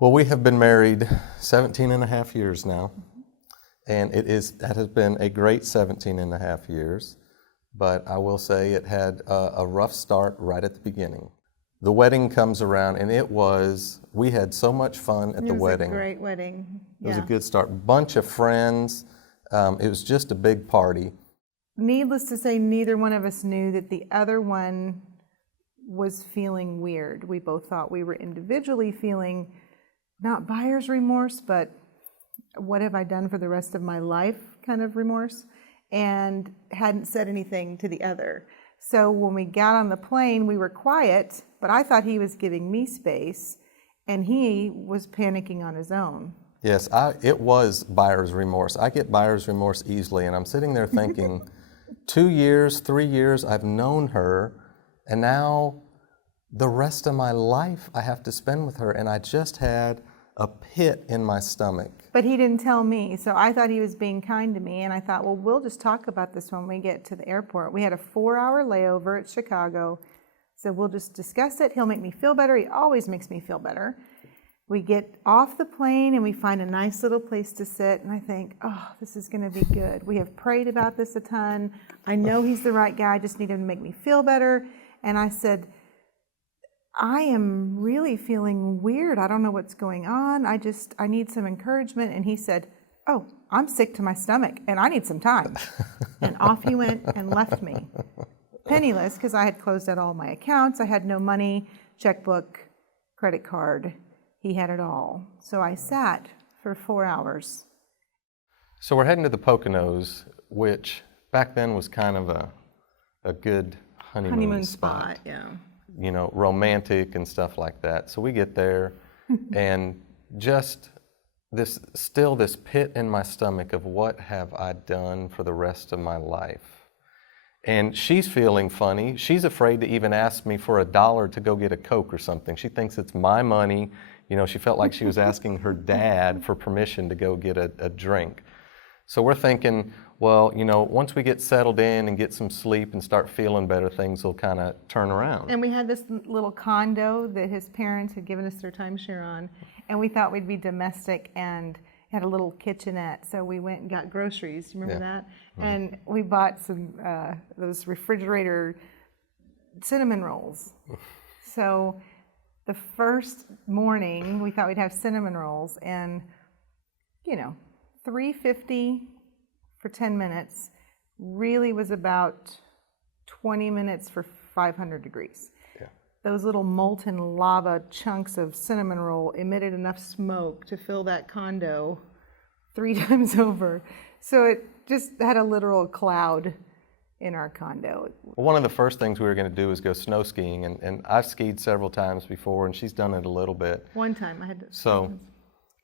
Well, we have been married 17 and a half years now, and that has been a great 17 and a half years, but I will say it had a rough start right at the beginning. The wedding comes around, and we had so much fun at the wedding. It was a great wedding. It was a good start. Bunch of friends. It was just a big party. Needless to say, neither one of us knew that the other one was feeling weird. We both thought we were individually feeling not buyer's remorse, but what have I done for the rest of my life kind of remorse, and hadn't said anything to the other. So when we got on the plane, we were quiet, but I thought he was giving me space, and he was panicking on his own. Yes, it was buyer's remorse. I get buyer's remorse easily, and I'm sitting there thinking, 2 years, 3 years, I've known her, and now the rest of my life I have to spend with her, and I just had a pit in my stomach. But he didn't tell me, so I thought he was being kind to me, and I thought, well, we'll just talk about this when we get to the airport. We had a 4-hour layover at Chicago, so we'll just discuss it. He'll make me feel better. He always makes me feel better. We get off the plane and we find a nice little place to sit, and I think, oh, this is going to be good. We have prayed about this a ton. I know he's the right guy. I just need him to make me feel better. And I said, I am really feeling weird. I don't know what's going on. I need some encouragement. And he said, oh, I'm sick to my stomach and I need some time. And off he went and left me. Penniless, because I had closed out all my accounts. I had no money, checkbook, credit card. He had it all. So I sat for 4 hours. So we're heading to the Poconos, which back then was kind of a good honeymoon spot. Yeah. You know, romantic and stuff like that. So we get there and just this pit in my stomach of what have I done for the rest of my life. And she's feeling funny. She's afraid to even ask me for $1 to go get a Coke or something. She thinks it's my money. You know, she felt like she was asking her dad for permission to go get a drink. So we're thinking, well, you know, once we get settled in and get some sleep and start feeling better, things will kind of turn around. And we had this little condo that his parents had given us their timeshare on, and we thought we'd be domestic and had a little kitchenette. So we went and got groceries. You remember that? Mm-hmm. And we bought some those refrigerator cinnamon rolls. So the first morning we thought we'd have cinnamon rolls, and you know, $3.50 for 10 minutes really was about 20 minutes for 500 degrees. Yeah. Those little molten lava chunks of cinnamon roll emitted enough smoke to fill that condo 3 times over. So it just had a literal cloud in our condo. Well, one of the first things we were going to do was go snow skiing, and I've skied several times before, and she's done it a little bit. One time I had to. So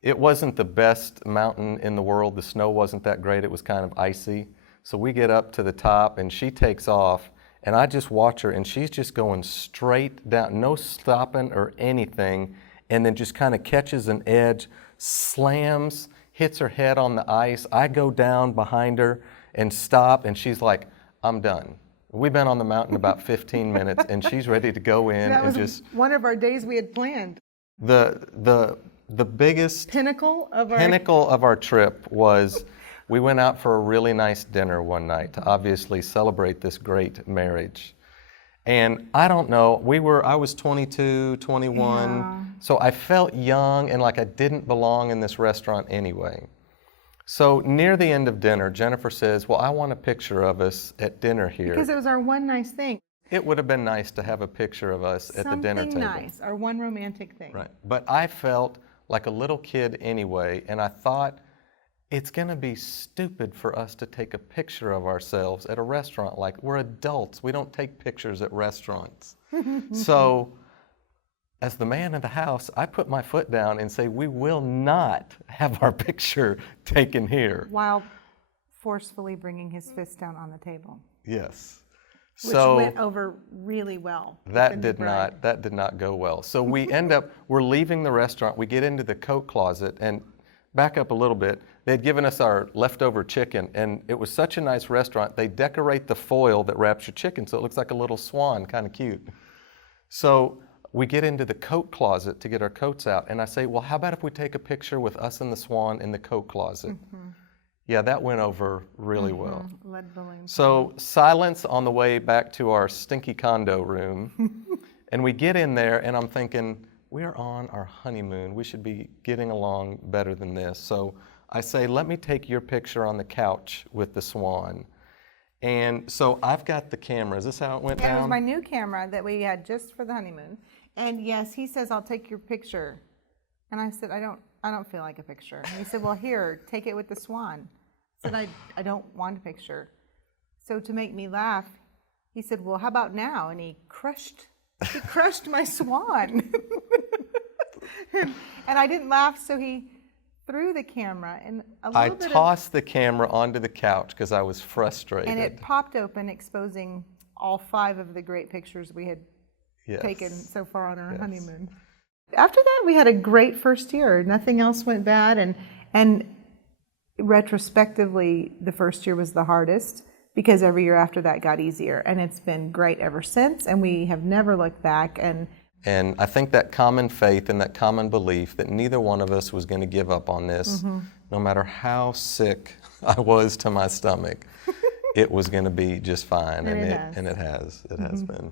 it wasn't the best mountain in the world. The snow wasn't that great. It was kind of icy. So we get up to the top, and she takes off, and I just watch her, and she's just going straight down, no stopping or anything, and then just kind of catches an edge, slams, hits her head on the ice. I go down behind her and stop, and she's like, I'm done. We've been on the mountain about 15 minutes, and she's ready to go in. That was and just one of our days we had planned. The biggest pinnacle of our trip was we went out for a really nice dinner one night to obviously celebrate this great marriage. And I don't know, I was 22, 21, so I felt young and like I didn't belong in this restaurant anyway. So near the end of dinner, Jennifer says, well, I want a picture of us at dinner here. Because it was our one nice thing. It would have been nice to have a picture of us at the dinner table. Something nice, our one romantic thing. Right, but I felt like a little kid anyway, and I thought it's going to be stupid for us to take a picture of ourselves at a restaurant. Like, we're adults, we don't take pictures at restaurants. So as the man in the house, I put my foot down and say, we will not have our picture taken here. While forcefully bringing his fist down on the table. Yes. Which went over really well. That did not go well. So we're leaving the restaurant, we get into the coat closet, and back up a little bit, they'd given us our leftover chicken, and it was such a nice restaurant, they decorate the foil that wraps your chicken so it looks like a little swan, kind of cute. So we get into the coat closet to get our coats out, and I say, well, how about if we take a picture with us and the swan in the coat closet? Yeah, that went over really well. Lead balloons. So silence on the way back to our stinky condo room. And we get in there, and I'm thinking, we are on our honeymoon. We should be getting along better than this. So I say, let me take your picture on the couch with the swan. And so I've got the camera. Is this how it went Yeah, down? it was my new camera that we had just for the honeymoon. And yes, he says, I'll take your picture. And I said, I don't feel like a picture. And he said, well, here, take it with the swan. I said, I don't want a picture. So to make me laugh, he said, well, how about now? And he crushed my swan. and I didn't laugh, so he threw the camera. And I tossed the camera onto the couch because I was frustrated. And it popped open, exposing all 5 of the great pictures we had taken so far on our honeymoon. After that, we had a great first year. Nothing else went bad. And retrospectively, the first year was the hardest because every year after that got easier. And it's been great ever since. And we have never looked back. And I think that common faith and that common belief that neither one of us was going to give up on this, no matter how sick I was to my stomach, it was going to be just fine. And it has. It has been.